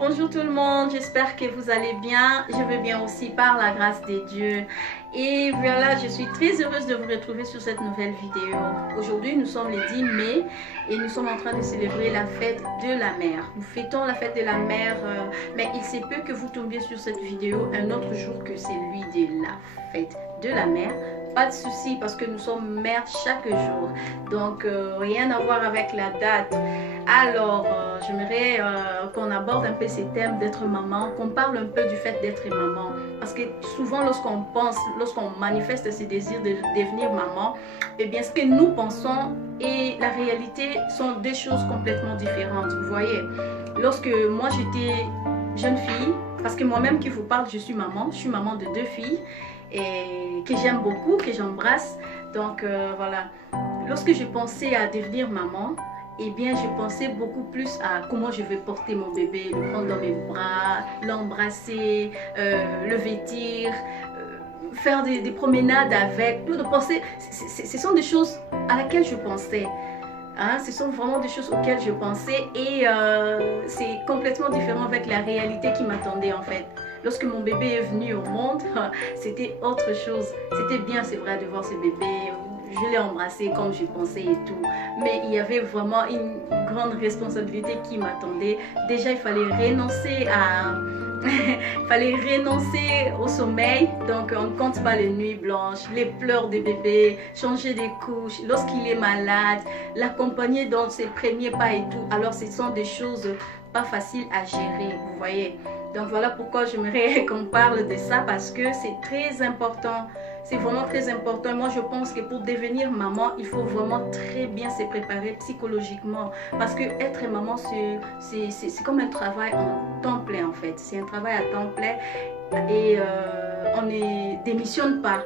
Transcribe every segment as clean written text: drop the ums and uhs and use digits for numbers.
Bonjour tout le monde, j'espère que vous allez bien. Je vais bien aussi par la grâce de Dieu. Et voilà, je suis très heureuse de vous retrouver sur cette nouvelle vidéo. Aujourd'hui, nous sommes le 10 mai et nous sommes en train de célébrer la fête de la mère. Nous fêtons la fête de la mère, mais il se peut que vous tombiez sur cette vidéo un autre jour que celui de la fête de la mère. Pas de souci parce que nous sommes mères chaque jour. Donc, rien à voir avec la date. Alors, j'aimerais qu'on aborde un peu ces thèmes d'être maman, qu'on parle un peu du fait d'être maman. Parce que souvent, lorsqu'on pense, lorsqu'on manifeste ce désir de devenir maman, eh bien, ce que nous pensons et la réalité sont deux choses complètement différentes. Vous voyez, lorsque moi j'étais jeune fille, parce que moi-même qui vous parle, je suis maman de 2 filles et que j'aime beaucoup, que j'embrasse. Donc voilà, lorsque je pensais à devenir maman, eh bien je pensais beaucoup plus à comment je vais porter mon bébé, le prendre dans mes bras, l'embrasser, le vêtir, faire des promenades avec, tout de penser, ce sont des choses à laquelle je pensais. Hein, ce sont vraiment des choses auxquelles je pensais et c'est complètement différent avec la réalité qui m'attendait en fait. Lorsque mon bébé est venu au monde, c'était autre chose. C'était bien, c'est vrai, de voir ce bébé. Je l'ai embrassé comme je pensais et tout. Mais il y avait vraiment une grande responsabilité qui m'attendait. Déjà, il fallait renoncer à... il fallait renoncer au sommeil, donc on ne compte pas les nuits blanches, les pleurs des bébés, changer des couches, lorsqu'il est malade, l'accompagner dans ses premiers pas et tout. Alors ce sont des choses pas faciles à gérer, vous voyez. Donc voilà pourquoi j'aimerais qu'on parle de ça parce que c'est très important. C'est vraiment très important. Moi, je pense que pour devenir maman, il faut vraiment très bien se préparer psychologiquement. Parce que être maman, c'est comme un travail en temps plein, en fait. C'est un travail à temps plein et on ne démissionne pas.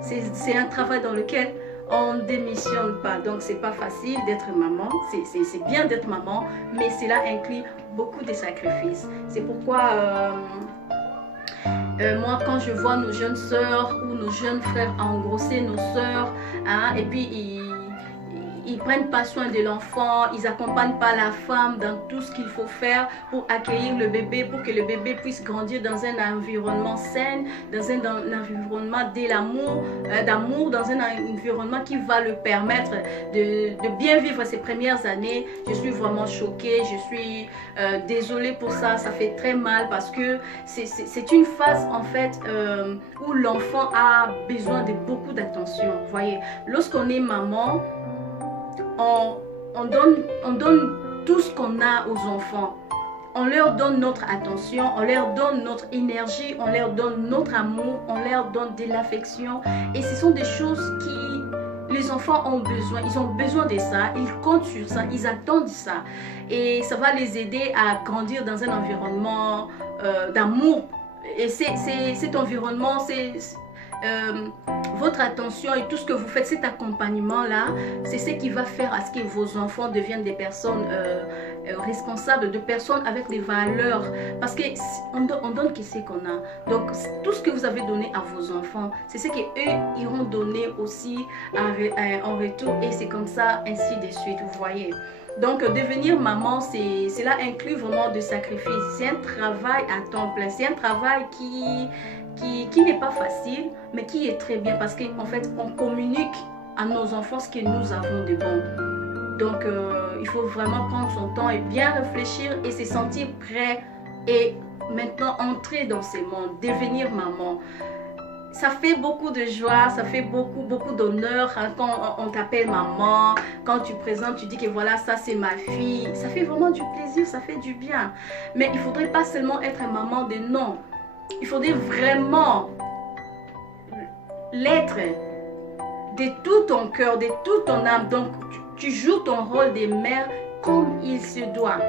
C'est un travail dans lequel on ne démissionne pas. Donc, c'est pas facile d'être maman. C'est bien d'être maman, mais cela inclut beaucoup de sacrifices. C'est pourquoi... moi, quand je vois nos jeunes sœurs ou nos jeunes frères engrosser nos sœurs, hein, et puis ils prennent pas soin de l'enfant, ils accompagnent pas la femme dans tout ce qu'il faut faire pour accueillir le bébé, pour que le bébé puisse grandir dans un environnement sain, dans un environnement d'amour, dans un environnement qui va le permettre de bien vivre ses premières années. Je suis vraiment choquée, je suis désolée pour ça, ça fait très mal parce que c'est une phase en fait où l'enfant a besoin de beaucoup d'attention. Vous voyez, lorsqu'on est maman, on donne tout ce qu'on a aux enfants. On leur donne notre attention, on leur donne notre énergie, on leur donne notre amour, on leur donne de l'affection. Et ce sont des choses qui les enfants ont besoin. Ils ont besoin de ça, ils comptent sur ça, ils attendent ça. Et ça va les aider à grandir dans un environnement d'amour. Et cet environnement, votre attention et tout ce que vous faites, cet accompagnement-là, c'est ce qui va faire à ce que vos enfants deviennent des personnes responsables, de personnes avec des valeurs. Parce qu'on donne ce qu'on a. Donc, tout ce que vous avez donné à vos enfants, c'est ce qu'eux iront donner aussi en retour. Et c'est comme ça, ainsi de suite, vous voyez. Donc, devenir maman, cela inclut vraiment de sacrifices. C'est un travail à temps plein. C'est un travail qui n'est pas facile, mais qui est très bien parce qu'en fait, on communique à nos enfants ce que nous avons de bon. Donc, il faut vraiment prendre son temps et bien réfléchir et se sentir prêt et maintenant entrer dans ce monde, devenir maman. Ça fait beaucoup de joie, ça fait beaucoup d'honneur hein, quand on t'appelle maman, quand tu présentes, tu dis que voilà, ça c'est ma fille. Ça fait vraiment du plaisir, ça fait du bien. Mais il ne faudrait pas seulement être maman de non. Il faudrait vraiment l'être de tout ton cœur, de toute ton âme. Donc, tu joues ton rôle de mère comme il se doit,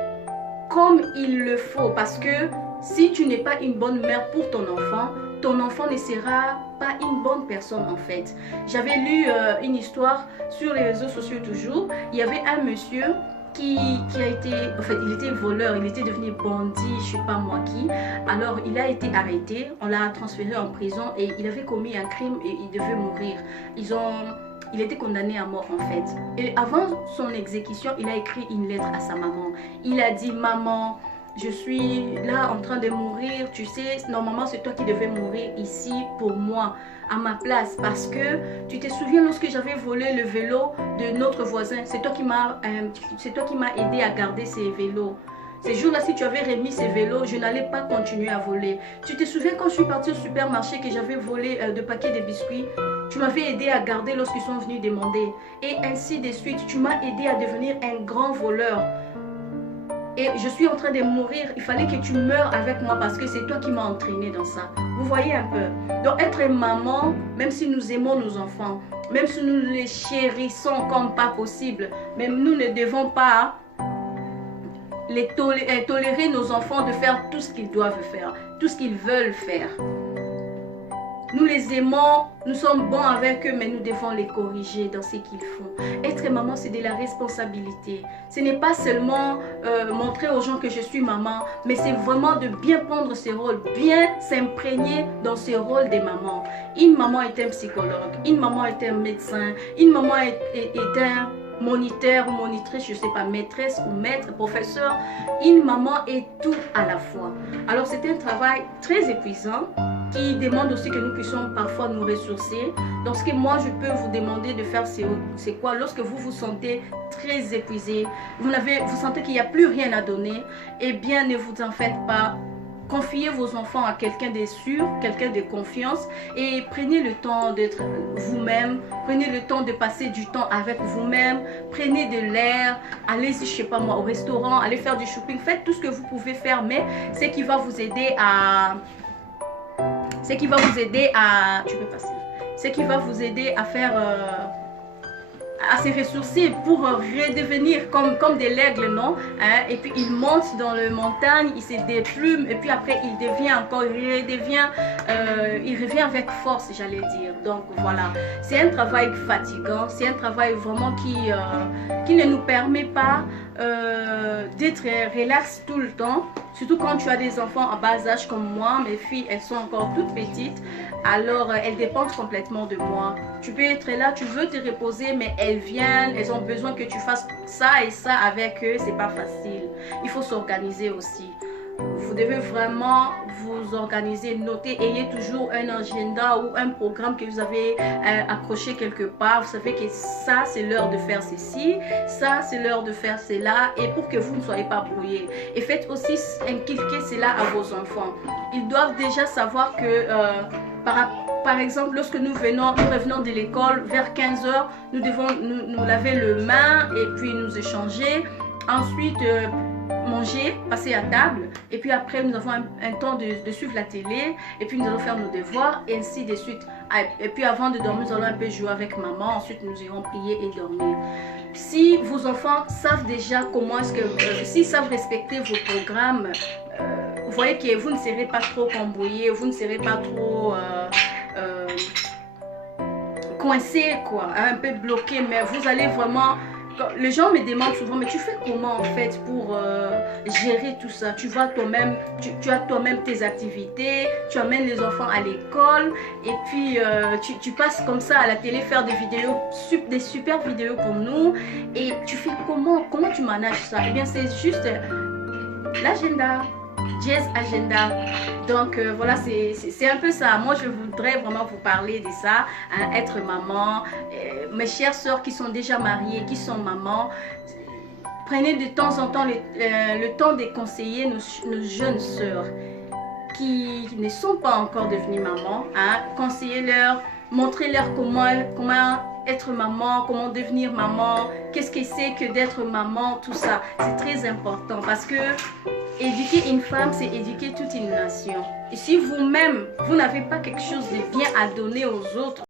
comme il le faut. Parce que si tu n'es pas une bonne mère pour ton enfant ne sera pas une bonne personne en fait. J'avais lu une histoire sur les réseaux sociaux toujours. Il y avait un monsieur qui a été, en fait, il était voleur, il était devenu bandit, je sais pas moi qui. Alors, il a été arrêté, on l'a transféré en prison et il avait commis un crime et il devait mourir. Il était condamné à mort en fait. Et avant son exécution, il a écrit une lettre à sa maman. Il a dit, maman, je suis là en train de mourir, tu sais, normalement c'est toi qui devais mourir ici pour moi, à ma place, parce que tu te souviens lorsque j'avais volé le vélo de notre voisin, c'est toi qui m'as aidé à garder ces vélos. Ces jours-là, si tu avais remis ces vélos, je n'allais pas continuer à voler. Tu te souviens quand je suis partie au supermarché que j'avais volé 2 paquets de biscuits? Tu m'avais aidé à garder lorsqu'ils sont venus demander. Et ainsi de suite, tu m'as aidé à devenir un grand voleur. Et je suis en train de mourir, il fallait que tu meures avec moi parce que c'est toi qui m'as entraîné dans ça. Vous voyez un peu? Donc être maman, même si nous aimons nos enfants, même si nous les chérissons comme pas possible, même nous ne devons pas tolérer nos enfants de faire tout ce qu'ils doivent faire, tout ce qu'ils veulent faire. Nous les aimons, nous sommes bons avec eux, mais nous devons les corriger dans ce qu'ils font. Être maman, c'est de la responsabilité. Ce n'est pas seulement montrer aux gens que je suis maman, mais c'est vraiment de bien prendre ses rôles, bien s'imprégner dans ce rôle des mamans. Une maman est un psychologue, une maman est un médecin, une maman est un moniteur ou monitrice, je ne sais pas, maîtresse ou maître, professeur. Une maman est tout à la fois. Alors c'est un travail très épuisant qui demande aussi que nous puissions parfois nous ressourcer. Donc ce que moi je peux vous demander de faire, c'est quoi? Lorsque vous vous sentez très épuisé, vous sentez qu'il n'y a plus rien à donner, eh bien ne vous en faites pas. Confiez vos enfants à quelqu'un de sûr, quelqu'un de confiance, et prenez le temps d'être vous-même, prenez le temps de passer du temps avec vous-même, prenez de l'air, allez, je sais pas moi, au restaurant, allez faire du shopping, faites tout ce que vous pouvez faire, mais ce qui va vous aider à... Tu peux passer. Ce qui va vous aider à faire... à se ressourcer pour redevenir comme des legs, non? Et puis il monte dans la montagne, il se déplume et puis après il devient encore, il revient avec force, j'allais dire. Donc voilà, c'est un travail fatigant, c'est un travail vraiment qui ne nous permet pas d'être relax tout le temps. Surtout quand tu as des enfants en bas âge comme moi, mes filles, elles sont encore toutes petites. Alors, elles dépendent complètement de moi. Tu peux être là, tu veux te reposer, mais elles viennent, elles ont besoin que tu fasses ça et ça avec eux. C'est pas facile. Il faut s'organiser aussi. Vous devez vraiment vous organiser, noter, ayez toujours un agenda ou un programme que vous avez accroché quelque part. Vous savez que ça, c'est l'heure de faire ceci, ça, c'est l'heure de faire cela, et pour que vous ne soyez pas brouillés. Et faites aussi inculquer cela à vos enfants. Ils doivent déjà savoir que, par exemple, lorsque nous revenons de l'école, vers 15 h, nous devons nous laver les mains et puis nous échanger. Ensuite, manger, passer à table, et puis après nous avons un temps de suivre la télé, et puis nous allons faire nos devoirs, et ainsi de suite. Et puis avant de dormir, nous allons un peu jouer avec maman, ensuite nous irons prier et dormir. Si vos enfants savent déjà comment est-ce que, s'ils savent respecter vos programmes, vous voyez que vous ne serez pas trop embrouillés, vous ne serez pas trop coincés, quoi, un peu bloqués, mais vous allez vraiment... Les gens me demandent souvent, mais tu fais comment en fait pour gérer tout ça? Tu vas toi-même, tu as toi-même tes activités, tu amènes les enfants à l'école et puis tu passes comme ça à la télé faire des vidéos, des super vidéos pour nous. Et tu fais comment tu manages ça? Eh bien c'est juste l'agenda. Jazz Agenda. Donc voilà, c'est un peu ça. Moi je voudrais vraiment vous parler de ça, hein, être maman. Mes chères sœurs qui sont déjà mariées, qui sont mamans, prenez de temps en temps le temps de conseiller nos jeunes sœurs qui ne sont pas encore devenues mamans, hein. Conseillez-leur, montrez-leur comment être maman, comment devenir maman, qu'est-ce que c'est que d'être maman, tout ça. C'est très important parce que éduquer une femme, c'est éduquer toute une nation. Et si vous-même, vous n'avez pas quelque chose de bien à donner aux autres,